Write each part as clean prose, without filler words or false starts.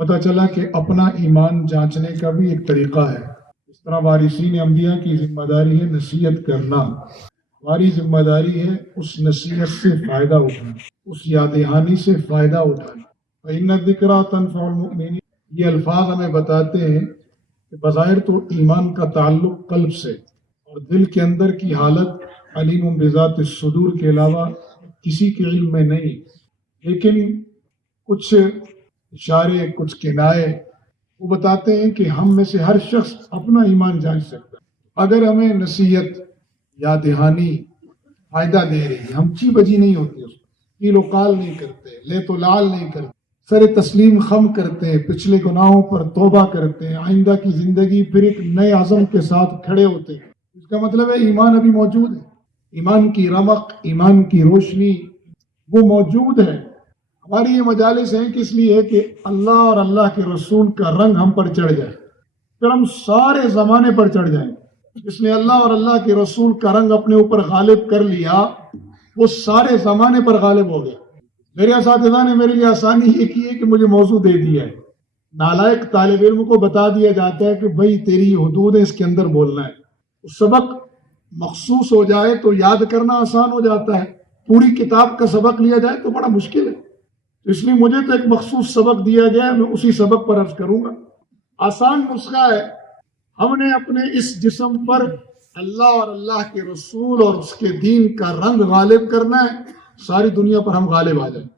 پتہ چلا کہ اپنا ایمان جانچنے کا بھی ایک طریقہ ہے. اس طرح وارثین انبیاء کی ذمہ داری ہے نصیحت کرنا، ہماری ذمہ داری ہے اس نصیحت سے فائدہ اٹھانا، اس یاد دہانی سے فائدہ اٹھانا. فإن الذکریٰ تنفع المؤمنین، یہ الفاظ ہمیں بتاتے ہیں کہ بظاہر تو ایمان کا تعلق قلب سے اور دل کے اندر کی حالت علیم بذات الصدور کے علاوہ کسی کے علم میں نہیں، لیکن کچھ اشارے، کچھ کنائے وہ بتاتے ہیں کہ ہم میں سے ہر شخص اپنا ایمان جان سکتا ہے. اگر ہمیں نصیحت یا دہانی فائدہ دے رہی ہے، ہم چی بجی نہیں ہوتی، اس کیل و قال نہیں کرتے، لے تو لال نہیں کرتے، سر تسلیم خم کرتے ہیں، پچھلے گناہوں پر توبہ کرتے ہیں، آئندہ کی زندگی پھر ایک نئے عزم کے ساتھ کھڑے ہوتے ہیں. اس کا مطلب ہے ایمان ابھی موجود ہے، ایمان کی رمق، ایمان کی روشنی وہ موجود ہے. ہماری یہ مجالس ہیں کس لیے ہے کہ اللہ اور اللہ کے رسول کا رنگ ہم پر چڑھ جائے، پھر ہم سارے زمانے پر چڑھ جائیں. جس نے اللہ اور اللہ کے رسول کا رنگ اپنے اوپر غالب کر لیا وہ سارے زمانے پر غالب ہو گیا. میرے اساتذہ نے میرے لیے آسانی یہ کی ہے کہ مجھے موضوع دے دیا ہے. نالائق طالب علم کو بتا دیا جاتا ہے کہ بھائی تیری حدود ہے، اس کے اندر بولنا ہے. سبق مخصوص ہو جائے تو یاد کرنا آسان ہو جاتا ہے، پوری کتاب کا سبق لیا جائے تو بڑا مشکل ہے. اس لیے مجھے تو ایک مخصوص سبق دیا گیا ہے، میں اسی سبق پر عرض کروں گا. آسان نسخہ ہے، ہم نے اپنے اس جسم پر اللہ اور اللہ کے رسول اور اس کے دین کا رنگ غالب کرنا ہے، ساری دنیا پر ہم غالب آ جائیں.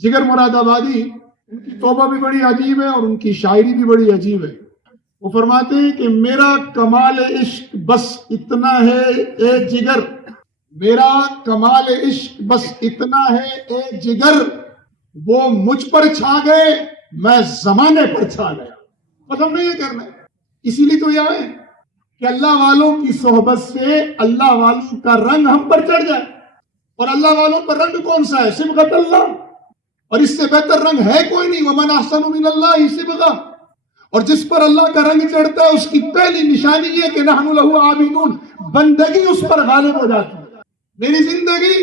جگر مراد آبادی، ان کی توبہ بھی بڑی عجیب ہے اور ان کی شاعری بھی بڑی عجیب ہے. وہ فرماتے ہیں کہ میرا کمال عشق بس اتنا ہے اے جگر، میرا کمال عشق بس اتنا ہے اے جگر، وہ مجھ پر چھا گئے میں زمانے پر چھا گیا. بس ہم نے یہ کرنا ہے. اسی لیے تو یہ ہے کہ اللہ والوں کی صحبت سے اللہ والوں کا رنگ ہم پر چڑھ جائے. اور اللہ والوں پر رنگ کون سا ہے؟ صبغۃ اللہ. اور اس سے بہتر رنگ ہے کوئی نہیں. ومن احسن من اللہ صبغۃ. اور جس پر اللہ کا رنگ چڑھتا ہے اس کی پہلی نشانی یہ کہ نحن لہ عابدون، بندگی اس پر غالب ہو جاتی ہے. میری زندگی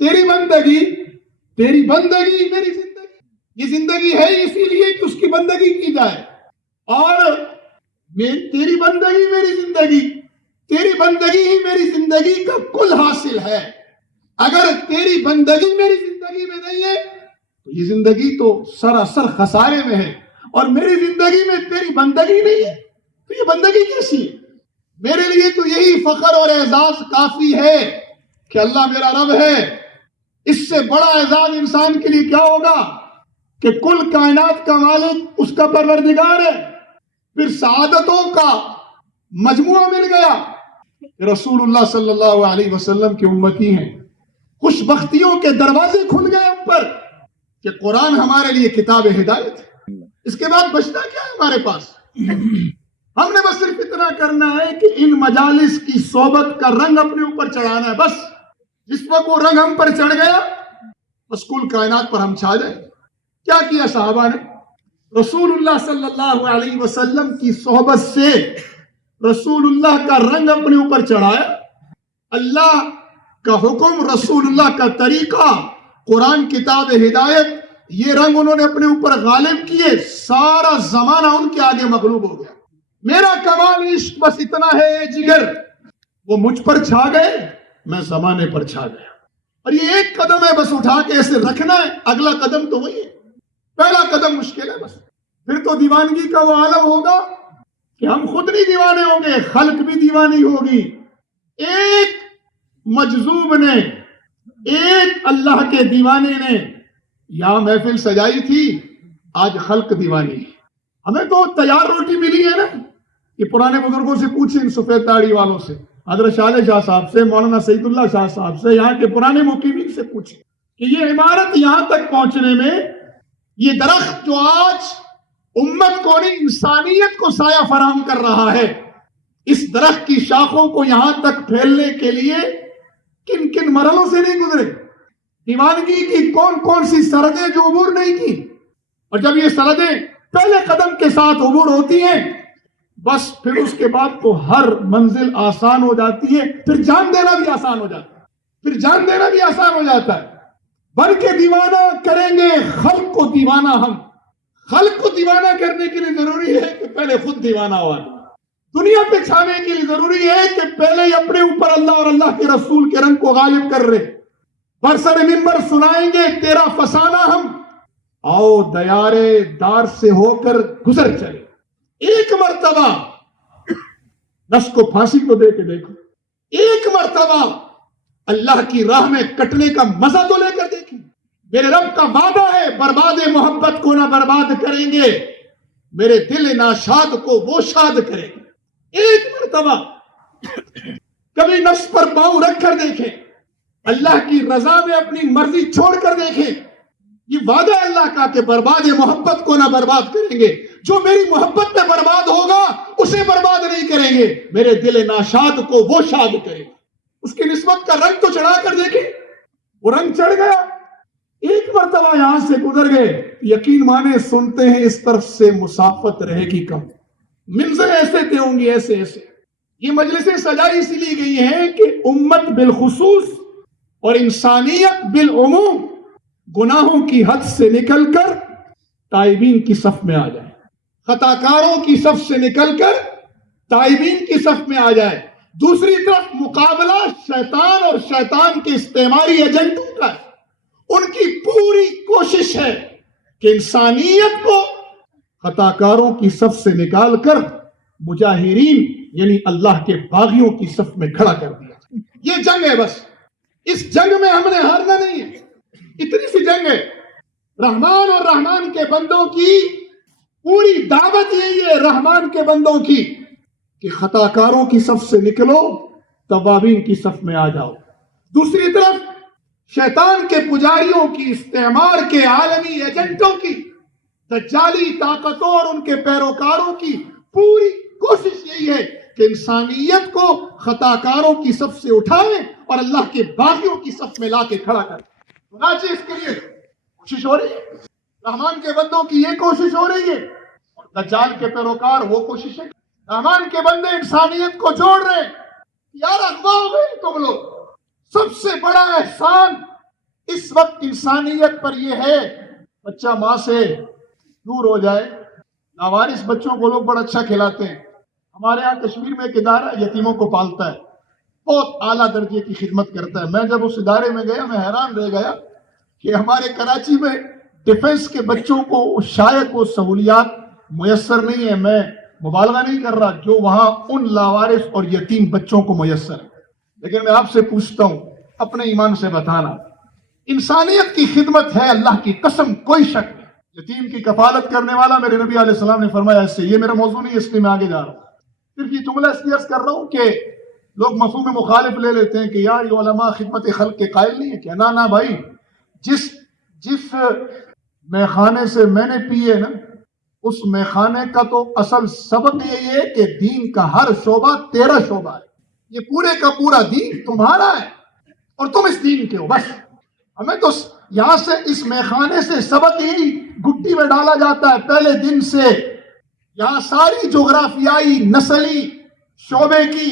تیری بندگی، تیری بندگی میری زندگی. یہ زندگی ہے اسی لیے کہ اس کی بندگی کی جائے. اور تیری بندگی میری زندگی، تیری بندگی ہی میری زندگی کا کل حاصل ہے. اگر تیری بندگی میری زندگی میں نہیں ہے تو یہ زندگی تو سراسر خسارے میں ہے. اور میری زندگی میں تیری بندگی نہیں ہے تو یہ بندگی کیسی ہے؟ میرے لیے تو یہی فخر اور اعزاز کافی ہے کہ اللہ میرا رب ہے. اس سے بڑا اعزاز انسان کے لیے کیا ہوگا کہ کل کائنات کا مالک اس کا پروردگار ہے. پھر سعادتوں کا مجموعہ مل گیا. رسول اللہ صلی اللہ علیہ وسلم کی امتی ہیں، خوش بختیوں کے دروازے کھل گئے ہم پر کہ قرآن ہمارے لیے کتاب ہدایت ہے. اس کے بعد بچنا کیا ہے ہمارے پاس؟ ہم نے بس صرف اتنا کرنا ہے کہ ان مجالس کی صحبت کا رنگ اپنے اوپر چڑھانا ہے. بس جس وقت وہ رنگ ہم پر چڑھ گیا بس کل کائنات پر ہم چھا جائیں. کیا کیا صحابہ نے؟ رسول اللہ صلی اللہ علیہ وسلم کی صحبت سے رسول اللہ کا رنگ اپنے اوپر چڑھایا. اللہ کا حکم، رسول اللہ کا طریقہ، قرآن کتاب ہدایت، یہ رنگ انہوں نے اپنے اوپر غالب کیے. سارا زمانہ ان کے آگے مغلوب ہو گیا. میرا کمال عشق بس اتنا ہے جگر، وہ مجھ پر چھا گئے میں زمانے پر چھا گیا. اور یہ ایک قدم ہے بس اٹھا کے ایسے رکھنا ہے. اگلا قدم تو وہی ہے. پہلا قدم مشکل ہے. بس پھر تو دیوانگی کا وہ عالم ہوگا کہ ہم خود نہیں دیوانے ہوں گے، خلق بھی دیوانی ہوگی. ایک مجذوب نے، ایک اللہ کے دیوانے نے یہاں محفل سجائی تھی، آج خلق دیوانی. ہمیں تو تیار روٹی ملی ہے نا. یہ پرانے بزرگوں سے پوچھیں، ان سفید داڑھی والوں سے، حضرت شاہ شاہ صاحب سے، مولانا سعید اللہ شاہ صاحب سے، یہاں کے پرانے مقیمین سے پوچھیں کہ یہ عمارت یہاں تک پہنچنے میں، یہ درخت جو آج امت کو نہیں انسانیت کو سایہ فراہم کر رہا ہے، اس درخت کی شاخوں کو یہاں تک پھیلنے کے لیے کن کن مرحلوں سے نہیں گزرے؟ دیوانگی کی کون کون سی سرحدیں جو عبور نہیں کی. اور جب یہ سرحدیں پہلے قدم کے ساتھ عبور ہوتی ہیں بس پھر اس کے بعد تو ہر منزل آسان ہو جاتی ہے. پھر جان دینا بھی آسان ہو جاتا ہے. پھر جان دینا بھی آسان ہو جاتا ہے. بن کے دیوانہ کریں گے خلق کو دیوانہ ہم، خلق کو دیوانہ کرنے کے لیے ضروری ہے کہ پہلے خود دیوانہ ہو آدمی. دنیا پہ چھانے کے لیے ضروری ہے کہ پہلے ہی اپنے اوپر اللہ اور اللہ کے رسول کے رنگ کو غالب کر رہے. برسر ممبر سنائیں گے تیرا فسانہ ہم، آؤ دیارے دار سے ہو کر گزر چلے. ایک مرتبہ نفس کو پھانسی کو دے کے دیکھو، ایک مرتبہ اللہ کی راہ میں کٹنے کا مزہ تو لے کر دیکھیں. میرے رب کا وعدہ ہے برباد محبت کو نہ برباد کریں گے، میرے دل ناشاد کو وہ شاد کریں گے. ایک مرتبہ کبھی نفس پر پاؤں رکھ کر دیکھیں، اللہ کی رضا میں اپنی مرضی چھوڑ کر دیکھیں. یہ وعدہ ہے اللہ کا کہ برباد محبت کو نہ برباد کریں گے. جو میری محبت میں برباد ہوگا اسے برباد نہیں کریں گے، میرے دل ناشاد کو وہ شاد کریں گے. اس کی نسبت کا رنگ تو چڑھا کر دیکھیں، وہ رنگ چڑھ گیا. ایک مرتبہ یہاں سے گزر گئے، یقین مانے سنتے ہیں اس طرف سے مسافت رہے گی کم. منظر ایسے تھے ہوں گے، ایسے ایسے. یہ مجلسیں سجائی اسی لیے گئی ہیں کہ امت بالخصوص اور انسانیت بالعموم گناہوں کی حد سے نکل کر تائبین کی صف میں آ جائے، خطاکاروں کی صف سے نکل کر تائبین کی صف میں آ جائے. دوسری طرف مقابلہ شیطان اور شیطان کے استعماری ایجنٹوں کا ہے. ان کی پوری کوشش ہے کہ انسانیت کو خطاکاروں کی صف سے نکال کر مجاہرین یعنی اللہ کے باغیوں کی صف میں کھڑا کر دیا. یہ جنگ ہے. بس اس جنگ میں ہم نے ہارنا نہیں ہے. اتنی سی جنگ ہے. رحمان اور رحمان کے بندوں کی پوری دعوت یہی ہے، رحمان کے بندوں کی، کہ خطاکاروں کی صف سے نکلو، توابین کی صف میں آ جاؤ. دوسری طرف شیطان کے پجاریوں کی، استعمار کے عالمی ایجنٹوں کی، دجالی طاقتوں اور ان کے پیروکاروں کی پوری کوشش یہی ہے کہ انسانیت کو خطاکاروں کی صف سے اٹھائیں اور اللہ کے باغیوں کی صف میں لا کے کھڑا کریں. چنانچہ اس کے لیے کوشش ہو رہی ہے. رحمان کے بندوں کی یہ کوشش ہو رہی ہے اور دجال کے پیروکار وہ کوشش ہے. رحمان کے بندے انسانیت کو جوڑ رہے ہیں. یار اغوا ہو گئی تم لوگ. سب سے بڑا احسان اس وقت انسانیت پر یہ ہے، بچہ ماں سے دور ہو جائے. لاوارث بچوں کو لوگ بڑا اچھا کھلاتے ہیں. ہمارے ہاں کشمیر میں ایک ادارہ یتیموں کو پالتا ہے، بہت اعلیٰ درجے کی خدمت کرتا ہے. میں جب اس ادارے میں گیا میں حیران رہ گیا کہ ہمارے کراچی میں ڈیفنس کے بچوں کو شاید وہ سہولیات میسر نہیں ہے. میں مبالغہ نہیں کر رہا، جو وہاں ان لاوارث اور یتیم بچوں کو میسر ہے. لیکن میں آپ سے پوچھتا ہوں، اپنے ایمان سے بتانا، انسانیت کی خدمت ہے اللہ کی قسم کوئی شک نہیں. یتیم کی کفالت کرنے والا میرے نبی علیہ السلام نے فرمایا اس سے. یہ میرا موضوع نہیں، اس لیے میں آگے جا رہا ہوں. صرف یہ جملہ اس لیے عرض کر رہا ہوں کہ لوگ مفہوم مخالف لے لیتے ہیں کہ یار یہ علماء خدمت خلق کے قائل نہیں ہے کیا. نہ بھائی، جس میخانے سے میں نے پیے نا، اس میخانے کا تو اصل سبق یہی ہے کہ دین کا ہر شعبہ تیرا شعبہ ہے. یہ پورے کا پورا دین تمہارا ہے اور تم اس دین کے ہو. بس ہمیں تو یہاں سے اس میخانے سے سبق یہی گٹی میں ڈالا جاتا ہے پہلے دن سے. یہاں ساری جغرافیائی، نسلی، شعبے کی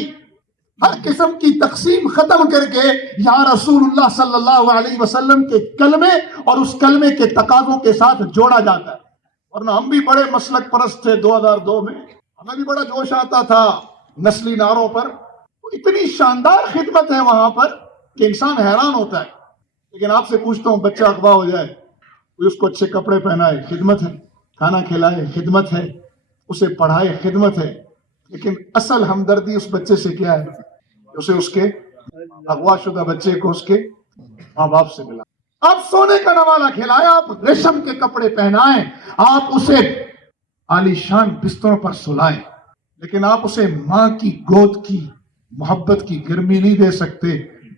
ہر قسم کی تقسیم ختم کر کے یہاں رسول اللہ صلی اللہ علیہ وسلم کے کلمے اور اس کلمے کے تقاضوں کے ساتھ جوڑا جاتا ہے. ورنہ ہم بھی بڑے مسلک پرست تھے 2002 میں، ہمیں بھی بڑا جوش آتا تھا نسلی نعروں پر. اتنی شاندار خدمت ہے وہاں پر کہ انسان حیران ہوتا ہے. لیکن آپ سے پوچھتا ہوں، بچہ اغوا ہو جائے، کوئی اس کو اچھے کپڑے پہنائے، خدمت ہے. کھانا کھلائے، خدمت ہے. اسے پڑھائے، خدمت ہے. لیکن اصل ہمدردی اس بچے سے کیا ہے؟ اسے اس کے اغوا شدہ بچے کو اس کے ماں باپ سے ملا. آپ سونے کا نوالہ کھلائیں، آپ ریشم کے کپڑے پہنائیں، آپ اسے عالی شان بستروں پر سلائیں، لیکن آپ اسے ماں کی گود کی محبت کی گرمی نہیں دے سکتے.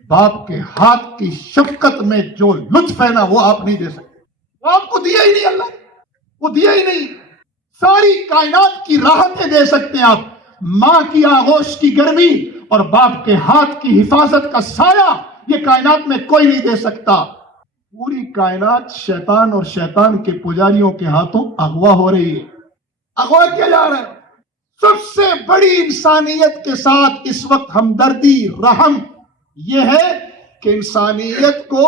باپ کے ہاتھ کی شفقت میں جو لطف ہے نا وہ آپ نہیں دے سکتے. وہ آپ کو دیا ہی نہیں، اللہ وہ دیا ہی نہیں. ساری کائنات کی راحتیں دے سکتے ہیں آپ، ماں کی آغوش کی گرمی اور باپ کے ہاتھ کی حفاظت کا سایہ یہ کائنات میں کوئی نہیں دے سکتا. پوری کائنات شیطان اور شیطان کے پجاریوں کے ہاتھوں اغوا ہو رہی ہے، اغوا کیا جا رہا ہے. سب سے بڑی انسانیت کے ساتھ اس وقت ہمدردی، رحم یہ ہے کہ انسانیت کو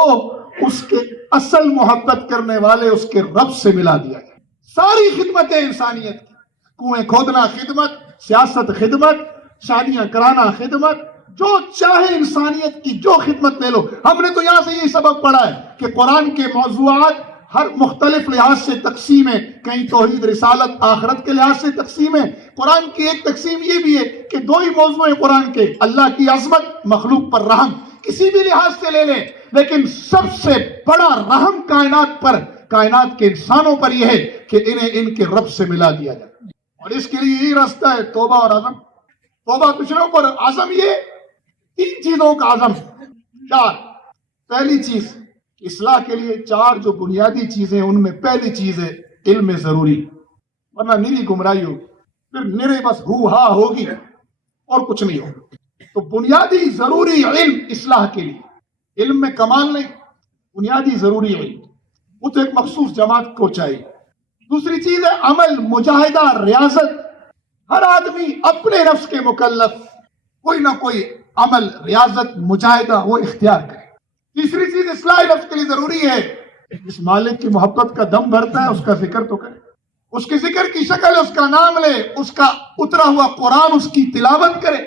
اس کے اصل محبت کرنے والے اس کے رب سے ملا دیا جائے. ساری خدمتیں انسانیت کی، کنویں کھودنا خدمت، سیاست خدمت، شادیاں کرانا خدمت، جو چاہے انسانیت کی جو خدمت لے لو۔ ہم نے تو یہاں سے یہ سبق پڑھا ہے کہ قرآن کے موضوعات ہر مختلف لحاظ سے تقسیم ہے، کہیں توحید رسالت آخرت کے لحاظ سے تقسیم ہے۔ قرآن کی ایک تقسیم یہ بھی ہے کہ دو ہی موضوع ہیں قرآن کے، اللہ کی عظمت، مخلوق پر رحم، کسی بھی لحاظ سے لے لیں، لیکن سب سے بڑا رحم کائنات پر، کائنات کے انسانوں پر یہ ہے کہ انہیں ان کے رب سے ملا دیا جائے، اور اس کے لیے یہی راستہ ہے توبہ اور عزم۔ توبہ کچھ لوگوں پر، عزم یہ 3 چیزوں کا عزم، 4۔ پہلی چیز اصلاح کے لیے 4 جو بنیادی چیزیں، ان میں پہلی چیز ہے علم ضروری، ورنہ نری گمراہی ہوگی، پھر نرے بس ہو ہا ہوگی اور کچھ نہیں ہوگا۔ تو بنیادی ضروری علم اصلاح کے لیے، علم میں کمال نہیں، بنیادی ضروری علم، وہ تو ایک مخصوص جماعت کو چاہیے۔ دوسری چیز ہے عمل، مجاہدہ، ریاضت، ہر آدمی اپنے نفس کے مکلف کوئی نہ کوئی عمل، ریاضت، مجاہدہ وہ اختیار کرے۔ تیسری چیز اصلاح نفس کے لیے ضروری ہے، اس مالک کی محبت کا دم بھرتا ہے اس کا ذکر تو کرے، اس کے ذکر کی شکل ہے اس کا نام لے، اس کا اترا ہوا قرآن اس کی تلاوت کرے،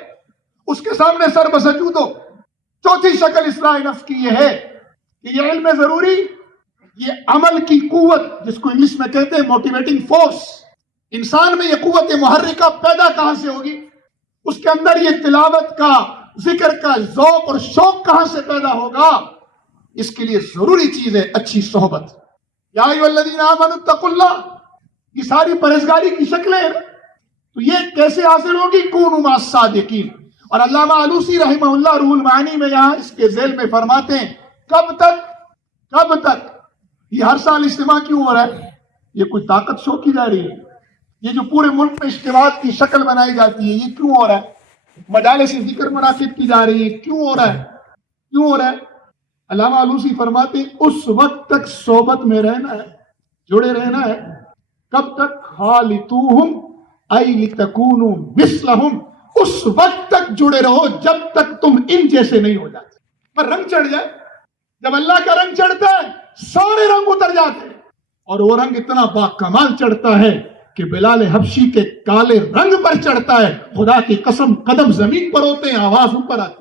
اس کے سامنے سر بسجود ہو۔ چوتھی شکل اصلاح نفس کی یہ ہے کہ یہ علم ضروری، یہ عمل کی قوت جس کو انگلش میں کہتے ہیں موٹیویٹنگ فورس، انسان میں یہ قوت محرکہ پیدا کہاں سے ہوگی؟ اس کے اندر یہ تلاوت کا، ذکر کا ذوق اور شوق کہاں سے پیدا ہوگا؟ اس کے لیے ضروری چیز ہے اچھی صحبت۔ یا ایھا الذین آمنوا اتقوا اللہ، یہ ساری پرہیزگاری کی شکلیں ہیں، تو یہ کیسے حاصل ہوگی؟ کونوا مع الصادقین۔ اور علامہ آلوسی رحمہ اللہ روح المعانی میں یہاں اس کے ذیل میں فرماتے ہیں کب تک یہ ہر سال اجتماع کیوں ہو رہا ہے؟ یہ کوئی طاقت شو کی جا رہی ہے؟ یہ جو پورے ملک میں اجتماعات کی شکل بنائی جاتی ہے یہ کیوں ہو رہا ہے؟ مجالس ذکر منعقد کی جا رہی ہے، کیوں ہو رہا ہے؟ علامہ آلوسی فرماتے ہیں اس وقت تک صحبت میں رہنا ہے، جڑے رہنا ہے۔ کب تک؟ خالطوہم ای لتکونوا مثلہم، اس وقت تک جڑے رہو جب تک تم ان جیسے نہیں ہو جاتے۔ پر رنگ چڑھ جائے، جب اللہ کا رنگ چڑھتا ہے سارے رنگ اتر جاتے ہیں، اور وہ رنگ اتنا با کمال چڑھتا ہے کہ بلال حبشی کے کالے رنگ پر چڑھتا ہے، خدا کی قسم قدم زمین پر ہوتے ہیں، آواز اوپر آتی ہے۔